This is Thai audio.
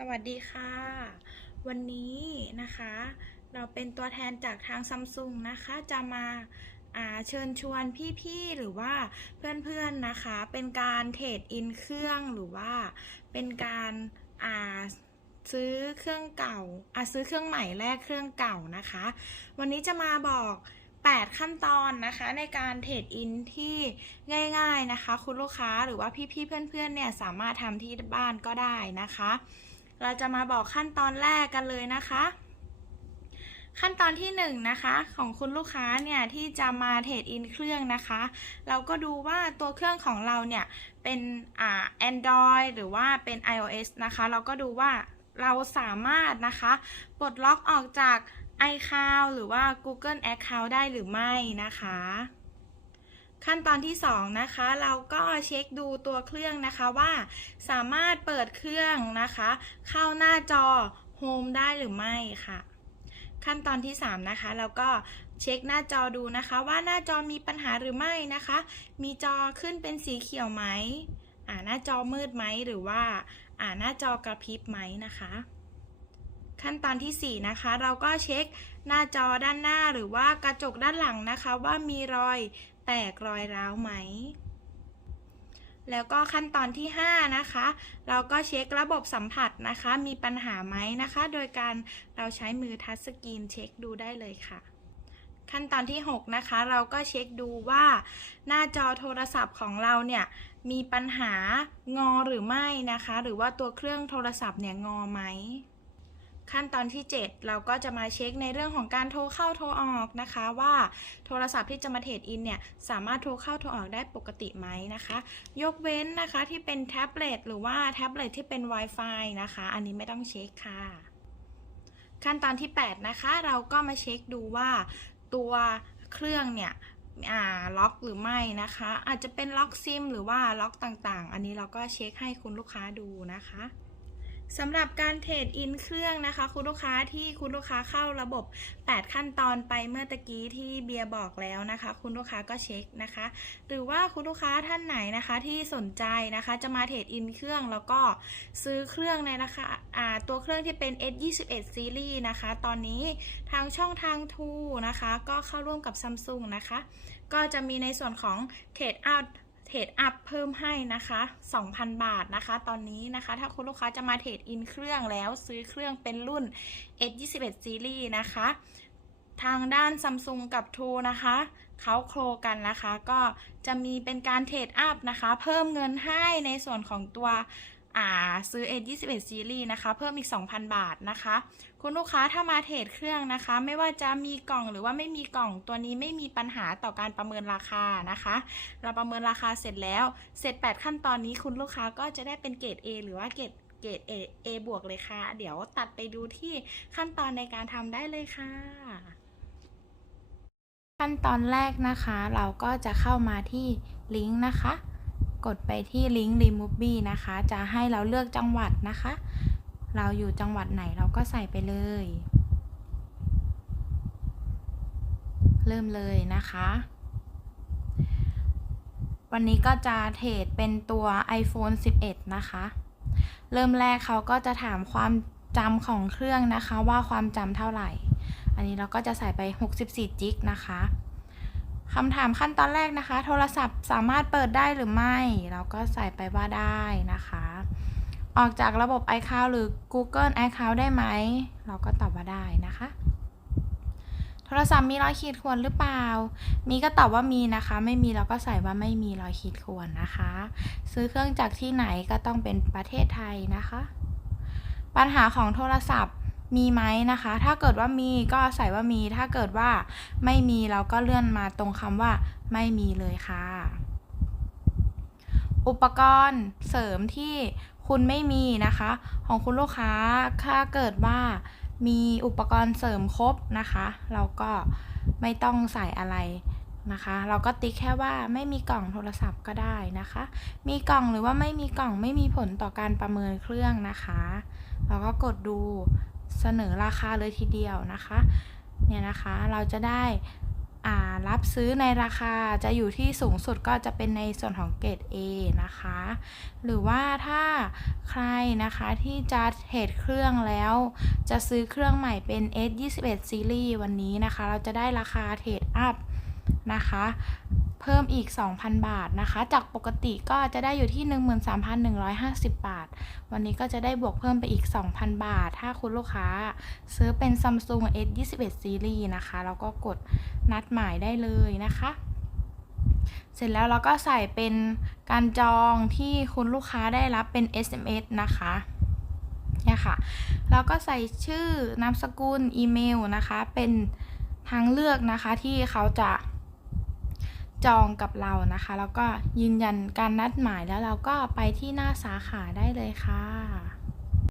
สวัสดีค่ะ วันนี้นะคะ เราเป็นตัวแทนจากทางซัมซุงนะคะ จะมาาเชิญชวนพี่ๆหรือว่าเพื่อนๆนะคะ เป็นการเทรดอินเครื่องหรือว่าเป็นการาซื้อเครื่องเก่าอาซื้อเครื่องใหม่แลกเครื่องเก่านะคะ วันนี้จะมาบอก 8 ขั้นตอนนะคะ ในการเทรดอินที่ง่าย ๆนะคะ คุณลูกค้าหรือว่าพี่ๆเพื่อนๆเนี่ยสามารถทำที่บ้านก็ได้นะคะ เราจะมาบอกขั้นตอนแรกกันเลยนะคะ ขั้นตอนที่1นงนะคะของคุณลูกค้าเนี่ยที่จะมาเทรดอินเครื่องนะคะ เราก็ดูว่าตัวเครื่องของเราเนี่ยเป็นอ่า Android หรือว่าเป็น iOS นะคะ เราก็ดูว่าเราสามารถนะคะปลดล็อกออกจาก iCloud หรือว่า Google Account ได้หรือไม่นะคะ ขั้นตอนที่ 2 นะคะ เราก็เช็คดูตัวเครื่องนะคะว่าสามารถเปิดเครื่องนะคะ เข้าหน้าจอ Home ได้หรือไม่ค่ะ ขั้นตอนที่ 3 นะคะ เราก็เช็คหน้าจอดูนะคะ ว่าหน้าจอมีปัญหาหรือไม่นะคะ มีจอขึ้นเป็นสีเขียวไหมอ่าหน้าจอมืดไหมหรือว่าอ่าหน้าจอกระพริบไหมนะคะ ขั้นตอนที่ 4 นะคะ เราก็เช็คหน้าจอด้านหน้าหรือว่ากระจกด้านหลังนะคะ ว่ามีรอย แตกรอยร้าวไหม แล้วก็ขั้นตอนที่ 5 นะคะ เราก็เช็คระบบสัมผัสนะคะ มีปัญหาไหมนะคะ โดยการเราใช้มือทัชสกรีนเช็คดูได้เลยค่ะขั้นตอนที่ 6 นะคะ เราก็เช็คดูว่าหน้าจอโทรศัพท์ของเราเนี่ย มีปัญหางอหรือไม่นะคะ หรือว่าตัวเครื่องโทรศัพท์เนี่ยงอไหม ขั้นตอนที่ 7 เราก็จะมาเช็คในเรื่องของการโทรเข้าโทรออกนะคะ ว่าโทรศัพท์ที่จะมาเทรดอินเนี่ยสามารถโทรเข้าโทรออกได้ปกติไหมนะคะ ยกเว้นนะคะที่เป็นแท็บเล็ตหรือว่าแท็บเล็ตที่เป็น Wi-Fi นะคะ อันนี้ไม่ต้องเช็คค่ะ ขั้นตอนที่ 8 นะคะ เราก็มาเช็คดูว่าตัวเครื่องเนี่ยล็อกหรือไม่นะคะ อาจจะเป็นล็อกซิมหรือว่าล็อกต่างๆ อันนี้เราก็เช็คให้คุณลูกค้าดูนะคะ สำหรับการเทรดอินเครื่องนะคะ คุณลูกค้าที่คุณลูกค้าเข้าระบบ 8 ขั้นตอนไปเมื่อตะกี้ที่เบียร์บอกแล้วนะคะ คุณลูกค้าก็เช็คนะคะ หรือว่าคุณลูกค้าท่านไหนนะคะที่สนใจนะคะ จะมาเทรดอินเครื่องแล้วก็ซื้อเครื่องในนะคาตัวเครื่องที่เป็น S21 Series นะคะ ตอนนี้ทางช่องทางทูนะคะ ก็เข้าร่วมกับ Samsung นะคะ ก็จะมีในส่วนของเทรดอัพ เทรดอัพเพิ่มให้นะคะ 2,000 บาทนะคะ ตอนนี้นะคะ ถ้าคุณลูกค้าจะมาเทรดอินเครื่องแล้วซื้อเครื่องเป็นรุ่น S21 Series นะคะ ทางด้าน Samsung กับทูนะคะเขาโครกันนะคะ ก็จะมีเป็นการเทรดอัพนะคะ เพิ่มเงินให้ในส่วนของตัว อ่าซื้อ S21 Series นะคะ เพิ่มอีก 2,000 บาทนะคะ คุณลูกค้าถ้ามาเทรดเครื่องนะคะ ไม่ว่าจะมีกล่องหรือว่าไม่มีกล่องตัวนี้ไม่มีปัญหาต่อการประเมินราคานะคะ เราประเมินราคาเสร็จแล้วเสร็จ 8 ขั้นตอนนี้คุณลูกค้าก็จะได้เป็นเกรด A หรือว่าเกรดเกรด A A บวกเลยค่ะ เดี๋ยวตัดไปดูที่ขั้นตอนในการทำได้เลยค่ะขั้นตอนแรกนะคะ เราก็จะเข้ามาที่ลิงก์นะคะ กดไปที่ลิงก์ remove นะคะ จะให้เราเลือกจังหวัดนะคะ เราอยู่จังหวัดไหนเราก็ใส่ไปเลย เริ่มเลยนะคะ วันนี้ก็จะเทรดเป็นตัว iPhone 11 นะคะ เริ่มแรกเขาก็จะถามความจำของเครื่องนะคะว่าความจำเท่าไหร่ อันนี้เราก็จะใส่ไป 64 จิกนะคะ คำถามขั้นตอนแรกนะคะ โทรศัพท์สามารถเปิดได้หรือไม่ เราก็ใส่ไปว่าได้นะคะ ออกจากระบบ iCloud หรือ Google Account ได้ไหม เราก็ตอบว่าได้นะคะ โทรศัพท์มีรอยขีดข่วนหรือเปล่า มีก็ตอบว่ามีนะคะ ไม่มีเราก็ใส่ว่าไม่มีรอยขีดข่วนนะคะ ซื้อเครื่องจากที่ไหนก็ต้องเป็นประเทศไทยนะคะ ปัญหาของโทรศัพท์ มีไหมนะคะ ถ้าเกิดว่ามีก็ใส่ว่ามี ถ้าเกิดว่าไม่มีเราก็เลื่อนมาตรงคำว่าไม่มีเลยค่ะ อุปกรณ์เสริมที่คุณไม่มีนะคะ ของคุณลูกค้าถ้าเกิดว่ามีอุปกรณ์เสริมครบนะคะ เราก็ไม่ต้องใส่อะไรนะคะ เราก็ติ๊กแค่ว่าไม่มีกล่องโทรศัพท์ก็ได้นะคะ มีกล่องหรือว่าไม่มีกล่องไม่มีผลต่อการประเมินเครื่องนะคะ เราก็กดดู เสนอราคาเลยทีเดียวนะคะ เนี่ยนะคะเราจะได้อ่ารับซื้อในราคาจะอยู่ที่สูงสุดก็จะเป็นในส่วนของเกรด A นะคะ หรือว่าถ้าใครนะคะที่จะเทรดเครื่องแล้ว จะซื้อเครื่องใหม่เป็น S21 Series วันนี้นะคะ เราจะได้ราคาเทรดอัพนะคะ เพิ่มอีก 2,000 บาทนะคะ จากปกติก็จะได้อยู่ที่ 13,150 บาท วันนี้ก็จะได้บวกเพิ่มไปอีก 2,000 บาท ถ้าคุณลูกค้า ซื้อเป็น Samsung S21 Series นะคะ แล้วก็กดนัดหมายได้เลยนะคะ เสร็จแล้วเราก็ใส่เป็นการจองที่คุณลูกค้าได้รับเป็น SMS นะคะเนี่ยค่ะแล้วก็ใส่ชื่อนามสกุลอีเมลนะคะ เป็นทางเลือกนะคะที่เขาจะ จองกับเรานะคะ แล้วก็ยืนยันการนัดหมายแล้วเราก็ไปที่หน้าสาขาได้เลยค่ะ